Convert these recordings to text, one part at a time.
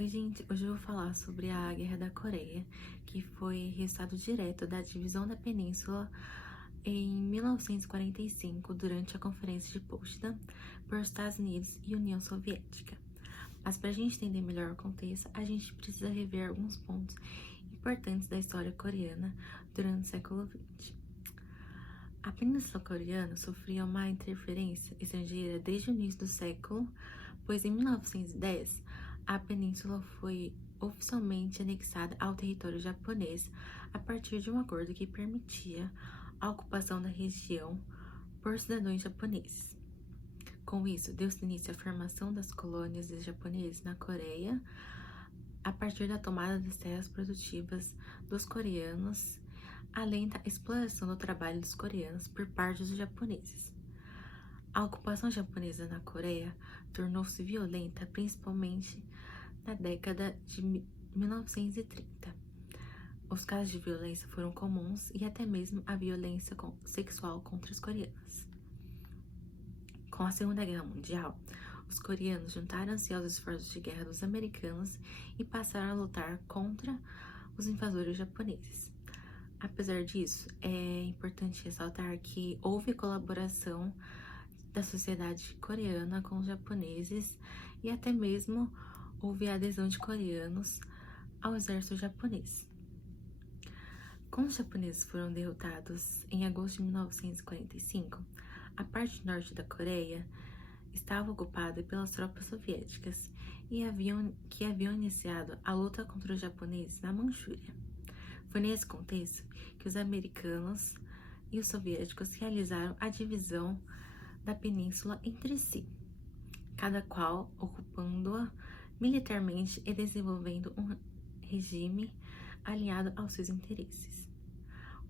Oi, gente, hoje eu vou falar sobre a Guerra da Coreia, que foi resultado direto da divisão da península em 1945, durante a Conferência de Potsdam, por Estados Unidos e União Soviética. Mas para a gente entender melhor o contexto, a gente precisa rever alguns pontos importantes da história coreana durante o século XX. A Península Coreana sofria uma interferência estrangeira desde o início do século, pois em 1910 a península foi oficialmente anexada ao território japonês a partir de um acordo que permitia a ocupação da região por cidadãos japoneses. Com isso, deu-se início à formação das colônias de japoneses na Coreia, a partir da tomada das terras produtivas dos coreanos, além da exploração do trabalho dos coreanos por parte dos japoneses. A ocupação japonesa na Coreia tornou-se violenta, principalmente na década de 1930. Os casos de violência foram comuns e até mesmo a violência sexual contra os coreanos. Com a Segunda Guerra Mundial, os coreanos juntaram-se aos esforços de guerra dos americanos e passaram a lutar contra os invasores japoneses. Apesar disso, é importante ressaltar que houve colaboração da sociedade coreana com os japoneses e até mesmo houve a adesão de coreanos ao exército japonês. Quando os japoneses foram derrotados em agosto de 1945, a parte norte da Coreia estava ocupada pelas tropas soviéticas e haviam iniciado a luta contra os japoneses na Manchúria. Foi nesse contexto que os americanos e os soviéticos realizaram a divisão da península entre si, cada qual ocupando-a militarmente e desenvolvendo um regime alinhado aos seus interesses.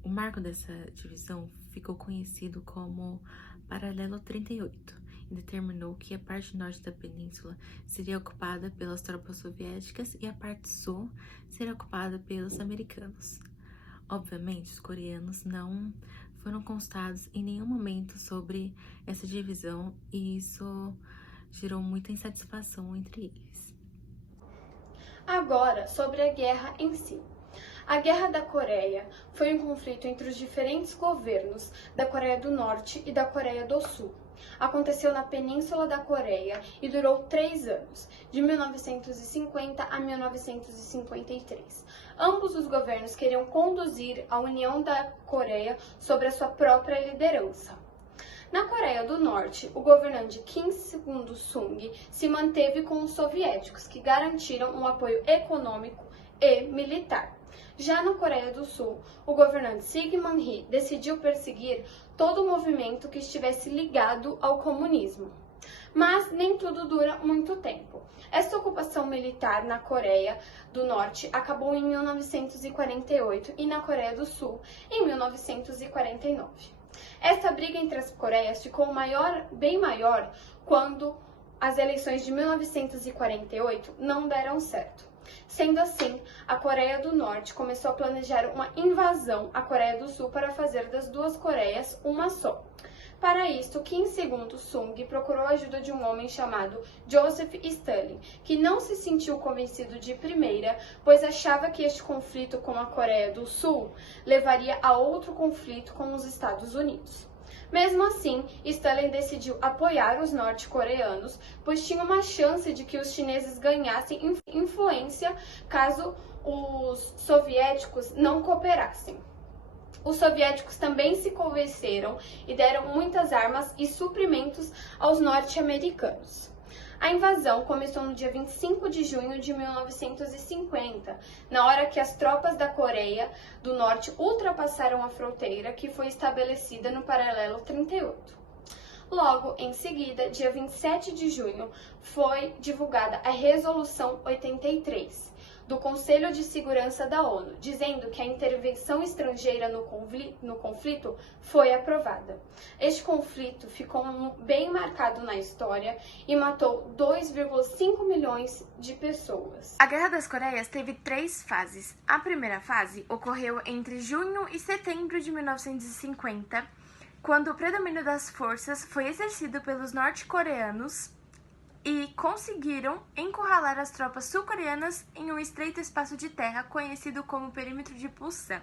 O marco dessa divisão ficou conhecido como Paralelo 38 e determinou que a parte norte da península seria ocupada pelas tropas soviéticas e a parte sul seria ocupada pelos americanos. Obviamente, os coreanos não foram consultados em nenhum momento sobre essa divisão e isso gerou muita insatisfação entre eles. Agora, sobre a guerra em si. A Guerra da Coreia foi um conflito entre os diferentes governos da Coreia do Norte e da Coreia do Sul. Aconteceu na Península da Coreia e durou 3 anos, de 1950 a 1953. Ambos os governos queriam conduzir a União da Coreia sobre a sua própria liderança. Na Coreia do Norte, o governante Kim Il-sung se manteve com os soviéticos, que garantiram um apoio econômico e militar. Já na Coreia do Sul, o governante Syngman Rhee decidiu perseguir todo o movimento que estivesse ligado ao comunismo. Mas nem tudo dura muito tempo. Esta ocupação militar na Coreia do Norte acabou em 1948 e na Coreia do Sul em 1949. Esta briga entre as Coreias ficou bem maior quando as eleições de 1948 não deram certo. Sendo assim, a Coreia do Norte começou a planejar uma invasão à Coreia do Sul para fazer das duas Coreias uma só. Para isso, Kim Il-sung procurou a ajuda de um homem chamado Joseph Stalin, que não se sentiu convencido de primeira, pois achava que este conflito com a Coreia do Sul levaria a outro conflito com os Estados Unidos. Mesmo assim, Stalin decidiu apoiar os norte-coreanos, pois tinha uma chance de que os chineses ganhassem influência caso os soviéticos não cooperassem. Os soviéticos também se convenceram e deram muitas armas e suprimentos aos norte-americanos. A invasão começou no dia 25 de junho de 1950, na hora que as tropas da Coreia do Norte ultrapassaram a fronteira que foi estabelecida no Paralelo 38. Logo em seguida, dia 27 de junho, foi divulgada a Resolução 83 do Conselho de Segurança da ONU, dizendo que a intervenção estrangeira no conflito foi aprovada. Este conflito ficou bem marcado na história e matou 2,5 milhões de pessoas. A Guerra das Coreias teve 3 fases. A primeira fase ocorreu entre junho e setembro de 1950, quando o predomínio das forças foi exercido pelos norte-coreanos e conseguiram encurralar as tropas sul-coreanas em um estreito espaço de terra conhecido como Perímetro de Pusan.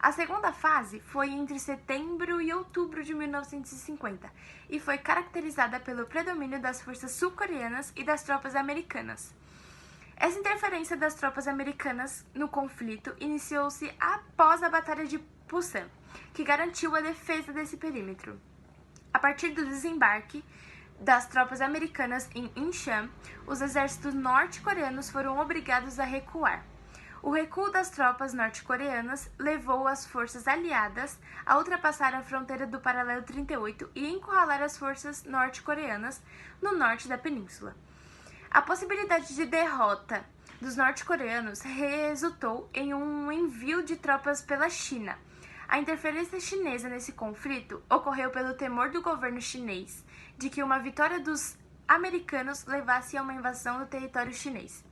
A segunda fase foi entre setembro e outubro de 1950 e foi caracterizada pelo predomínio das forças sul-coreanas e das tropas americanas. Essa interferência das tropas americanas no conflito iniciou-se após a Batalha de Pusan, que garantiu a defesa desse perímetro. A partir do desembarque das tropas americanas em Incheon, os exércitos norte-coreanos foram obrigados a recuar. O recuo das tropas norte-coreanas levou as forças aliadas a ultrapassar a fronteira do paralelo 38 e encurralar as forças norte-coreanas no norte da península. A possibilidade de derrota dos norte-coreanos resultou em um envio de tropas pela China. A interferência chinesa nesse conflito ocorreu pelo temor do governo chinês de que uma vitória dos americanos levasse a uma invasão do território chinês.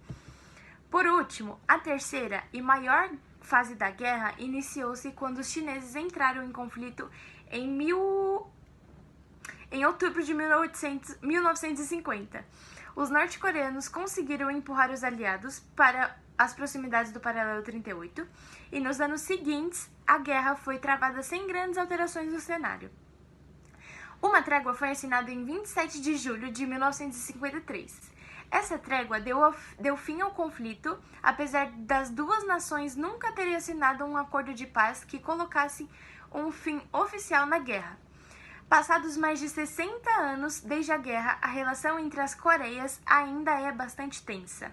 Por último, a terceira e maior fase da guerra iniciou-se quando os chineses entraram em conflito em outubro de 1950. Os norte-coreanos conseguiram empurrar os aliados para as proximidades do paralelo 38 e nos anos seguintes a guerra foi travada sem grandes alterações no cenário. Uma trégua foi assinada em 27 de julho de 1953. Essa trégua deu fim ao conflito, apesar das duas nações nunca terem assinado um acordo de paz que colocasse um fim oficial na guerra. Passados mais de 60 anos desde a guerra, a relação entre as Coreias ainda é bastante tensa.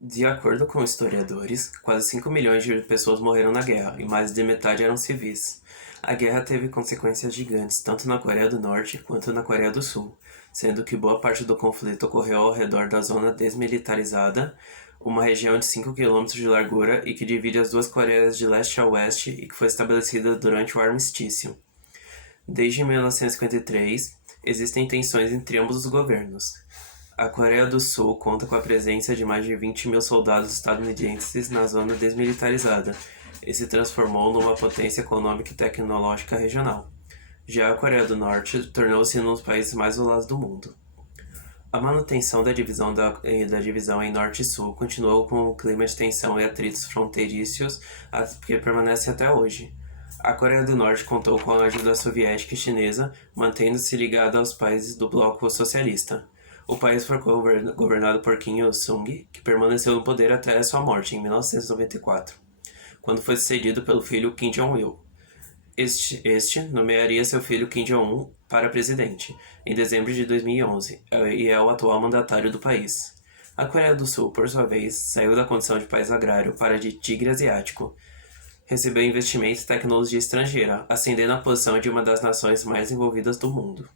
De acordo com historiadores, quase 5 milhões de pessoas morreram na guerra, e mais de metade eram civis. A guerra teve consequências gigantes, tanto na Coreia do Norte quanto na Coreia do Sul, sendo que boa parte do conflito ocorreu ao redor da zona desmilitarizada, uma região de 5 km de largura e que divide as duas Coreias de leste a oeste e que foi estabelecida durante o armistício. Desde 1953, existem tensões entre ambos os governos. A Coreia do Sul conta com a presença de mais de 20 mil soldados estadunidenses na zona desmilitarizada e se transformou numa potência econômica e tecnológica regional. Já a Coreia do Norte tornou-se um dos países mais isolados do mundo. A manutenção da divisão em Norte e Sul continuou com o clima de tensão e atritos fronteiriços que permanece até hoje. A Coreia do Norte contou com a ajuda soviética e chinesa, mantendo-se ligada aos países do bloco socialista. O país foi governado por Kim Il-sung, que permaneceu no poder até sua morte, em 1994, quando foi sucedido pelo filho Kim Jong-il. Este nomearia seu filho Kim Jong-un para presidente, em dezembro de 2011, e é o atual mandatário do país. A Coreia do Sul, por sua vez, saiu da condição de país agrário para de tigre asiático. Recebeu investimento e tecnologia estrangeira, ascendendo à posição de uma das nações mais envolvidas do mundo.